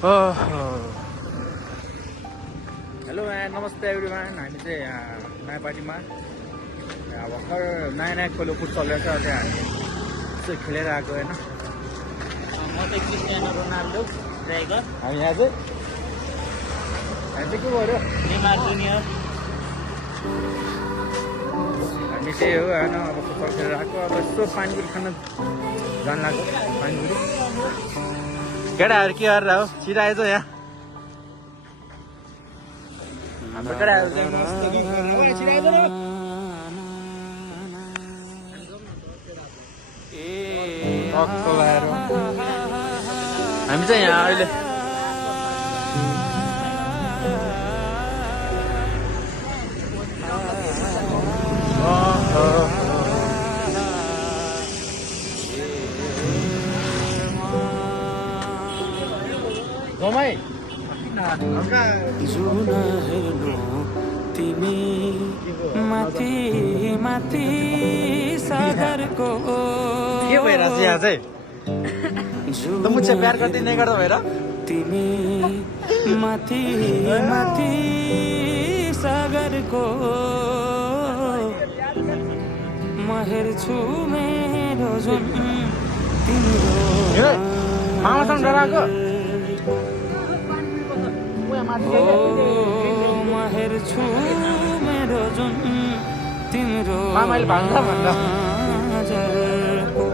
Hello नमस्ते everyone. हामी चाहिँ यहाँ नयाँ पार्टीमा भर्खर नयाँ खोलो फुट चलेको छ। त्यहाँ हामी यसो खेलेर आएको होइन। म चाहिँ क्रिस्टियानो रोनाल्डो टाइगर। हामी यहाँ चाहिँ के गर्यो? Neymar junior. हामी त्यही हो होइन। अब फुटबल खेलेर आएको। अब यसो पानीपुरी खान जान लाग्यो। पानीपुरी केटाहरू के गरेर हो? छिटो आएछ यहाँ हाम्रो केटाहरू चाहिँ मस्त गीत गरेर हो। छिटो आएछ र टक्क लगाएर हामी चाहिँ यहाँ अहिले रमाई जुन हेर्नु तिमी माथि माथि सागरको के भइरहेछ यहाँ चाहिँ? त मुझसे प्यार गर्दै नै गर्दा भएर तिमी माथि माथि सागरको म हेर्छु मेरो जुन तिम्रो मामासँग डराएको म हेर्छु मेरो जुन तिम्रो मामाले भान्दा भन्दा नजरको